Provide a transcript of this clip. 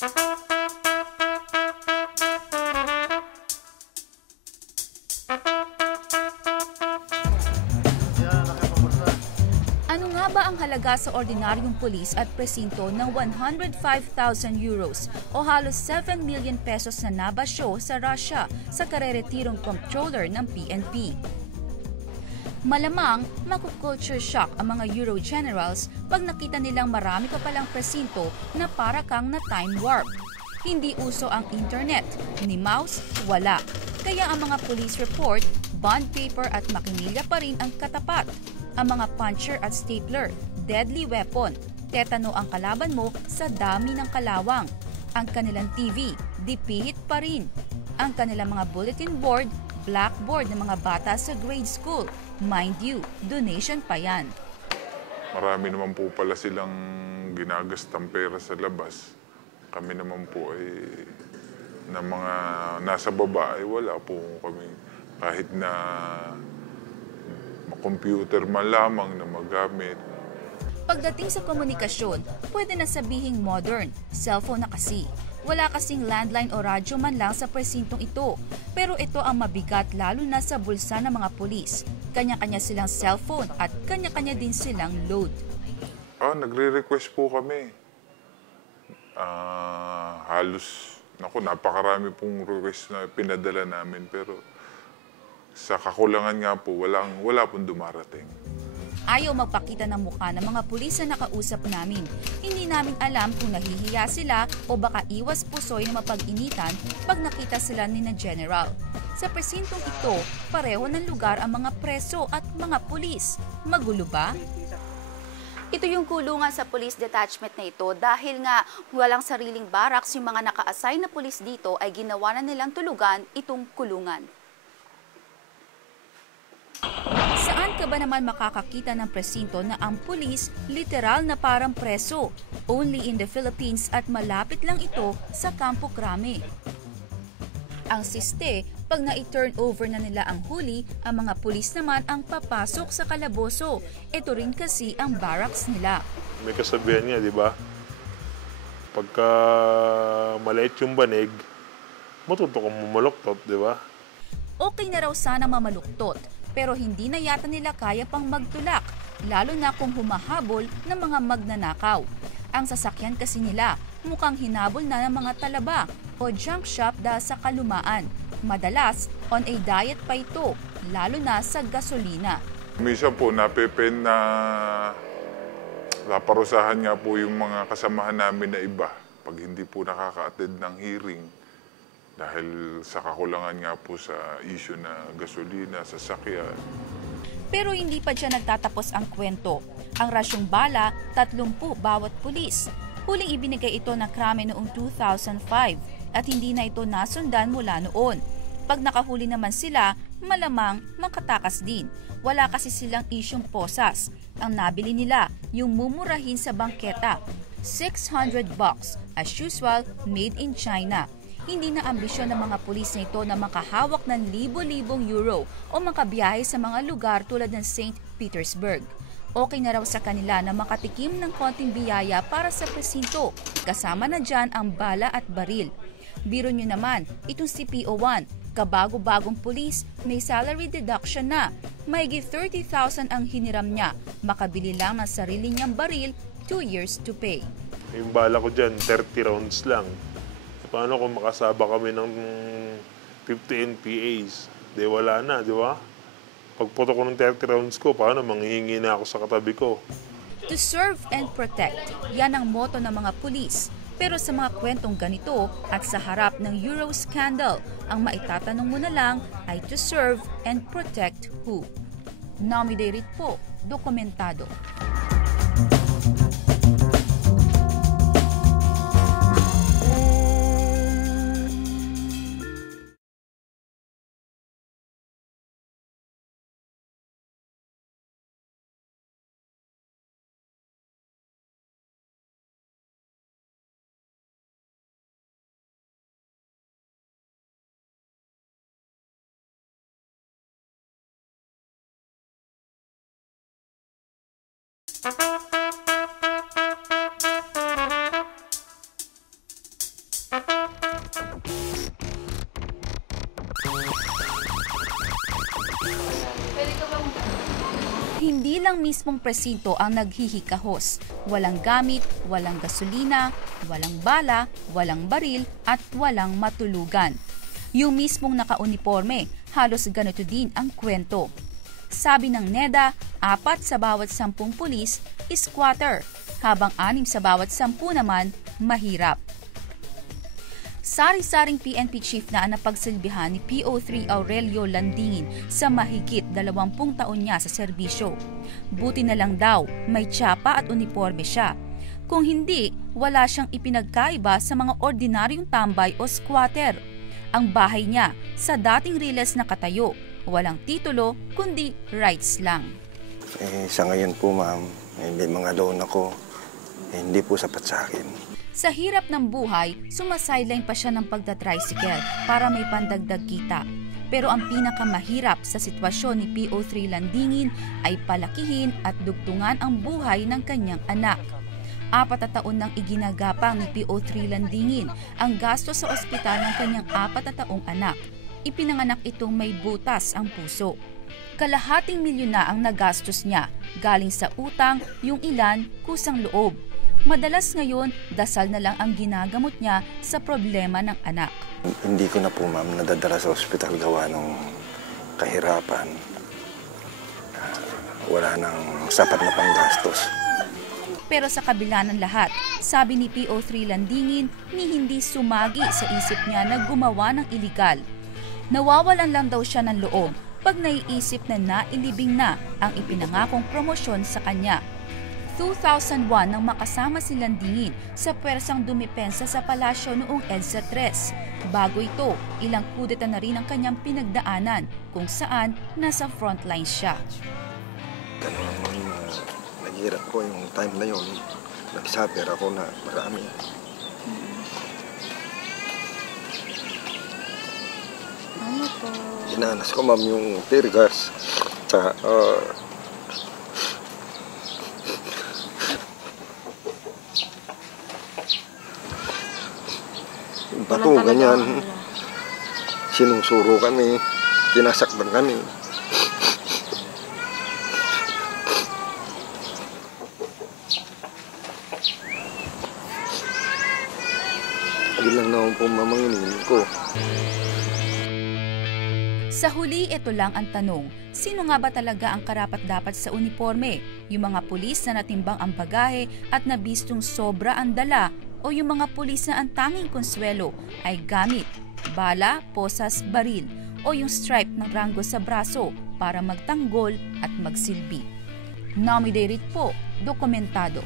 Ano nga ba ang halaga sa ordinaryong pulis at presinto ng 105,000 euros o halos 7 million pesos na nabasyo sa Russia sa kareretirong controller ng PNP? Malamang makukulture shock ang mga Euro generals pag nakita nilang marami pa palang presinto na para kang na time warp. Hindi uso ang internet, ni mouse, wala. Kaya ang mga police report, bond paper at makinilya pa rin ang katapat. Ang mga puncher at stapler, deadly weapon. Tetano ang kalaban mo sa dami ng kalawang. Ang kanilang TV, dipihit pa rin. Ang kanilang mga bulletin board, blackboard ng mga bata sa grade school. Mind you, donation pa yan. Marami naman po pala silang ginagastang pera sa labas. Kami naman po ay na mga nasa baba ay wala po kami kahit na computer man lamang na magamit. Pagdating sa komunikasyon, pwede na sabihing modern, cellphone na kasi. Wala kasing landline o radyo man lang sa presintong ito. Pero ito ang mabigat lalo na sa bulsa ng mga pulis. Kanya-kanya silang cellphone at kanya-kanya din silang load. Nagre-request po kami. Halos, napakarami pong request na pinadala namin pero sa kakulangan nga po, wala pong dumarating. Ayaw magpakita ng mukha ng mga pulis na nakausap namin. Hindi namin alam kung nahihiya sila o baka iwas pusoy na mapag-initan pag nakita sila ni na General. Sa presintong ito, pareho ng lugar ang mga preso at mga pulis. Magulo ba? Ito yung kulungan sa police detachment na ito dahil nga walang sariling barracks, yung mga naka-assign na pulis dito ay ginawa na nilang tulugan itong kulungan. Saan ka ba naman makakakita ng presinto na ang pulis literal na parang preso? Only in the Philippines at malapit lang ito sa Campo Crame. Ang siste, pag na-turn over na nila ang huli, ang mga pulis naman ang papasok sa kalaboso. Ito rin kasi ang barracks nila. May kasabihan niya, di ba? Pagka maliit yung banig, matuto kang mamaluktot, di ba? Okay na raw sana mamaluktot, pero hindi na yata nila kaya pang magtulak, lalo na kung humahabol ng mga magnanakaw. Ang sasakyan kasi nila mukhang hinabol na ng mga talaba o junk shop dahil sa kalumaan. Madalas, on a diet pa ito, lalo na sa gasolina. Minsan po napepen na naparusahan nga po yung mga kasamahan namin na iba pag hindi po nakaka-attend ng hearing. Dahil sa kakulangan nga po sa issue na gasolina, sasakyan. Pero hindi pa dyan nagtatapos ang kwento. Ang rasyong bala, 30 bawat pulis. Huling ibinigay ito ng Crame noong 2005 at hindi na ito nasundan mula noon. Pag nakahuli naman sila, malamang makatakas din. Wala kasi silang isyong posas. Ang nabili nila, yung mumurahin sa bangketa. $600, as usual, made in China. Hindi na ambisyon ng mga pulis na ito na makahawak ng libo-libong euro o makabiyahe sa mga lugar tulad ng St. Petersburg. Okay na raw sa kanila na makatikim ng konting biyaya para sa presinto, kasama na dyan ang bala at baril. Biro nyo naman, itong si PO1, kabago-bagong pulis, may salary deduction na. Mahigit 30,000 ang hiniram niya, makabili lang ng sarili niyang baril, 2 years to pay. Yung bala ko dyan, 30 rounds lang. Paano kung makasaba kami ng 50 NPAs? Di wala na, di ba? Pagputo ko ng 30 rounds ko, paano manghihingi na ako sa katabi ko? To serve and protect, yan ang motto ng mga pulis. Pero sa mga kwentong ganito at sa harap ng Euro scandal, ang maitatanong mo na lang ay to serve and protect who? Nami Deirit po, dokumentado. Hindi lang mismong presinto ang naghihikahos. Walang gamit, walang gasolina, walang bala, walang baril at walang matulugan. Yung mismong naka-uniforme, halos ganito din ang kwento. Sabi ng NEDA, 4 sa bawat 10 pulis squatter, habang 6 sa bawat 10 naman mahirap. Sari-saring PNP chief na ang napagsilbihan ni PO3 Aurelio Landingin sa mahigit 20 taon niya sa serbisyo. Buti na lang daw, may tsapa at uniforme siya. Kung hindi, wala siyang ipinagkaiba sa mga ordinaryong tambay o squatter. Ang bahay niya sa dating Riles na katayo, walang titulo kundi rights lang. Sa ngayon po ma'am, may mga loan ako, hindi po sapat sa akin. Sa hirap ng buhay, sumasideline pa siya ng pagdatricycle para may pandagdag kita. Pero ang pinakamahirap sa sitwasyon ni PO3 Landingin ay palakihin at dugtungan ang buhay ng kanyang anak. 4 na taon nang iginagapang ni PO3 Landingin ang gasto sa ospital ng kanyang 4 na taong anak. Ipinanganak itong may butas ang puso. Kalahating milyon na ang nagastos niya, galing sa utang, yung ilan kusang loob. Madalas ngayon, dasal na lang ang ginagamot niya sa problema ng anak. Hindi ko na po ma'am nadadala sa ospital gawa ng kahirapan. Wala nang sapat na panggastos. Pero sa kabila ng lahat, sabi ni PO3 Landingin ni hindi sumagi sa isip niya na gumawa ng iligal. Nawawalan lang daw siya ng loob pag naiisip na nailibing na ang ipinangakong promosyon sa kanya. 2001 nang makasama si Landingin sa pwersang dumepensa sa palasyo noong EDSA 3. Bago ito, ilang kudeta na rin ang kanyang pinagdaanan kung saan nasa frontline siya. Ganun, naghihirap ko yung time na yun. Nag-suffer ako na marami. Ano po? Inanas ko ma'am yung tear gas. Tsaka, bato, ganyan. Sinusuro kami, kinasaktan kami. Hindi lang naman po mamanginin ko. Sa huli, ito lang ang tanong, sino nga ba talaga ang karapat-dapat sa uniforme? Yung mga pulis na natimbang ang bagahe at nabistong sobra ang dala o yung mga pulis na ang tanging konswelo ay gamit, bala, posas, baril o yung stripe ng ranggo sa braso para magtanggol at magsilbi. Nami Deirit po, dokumentado.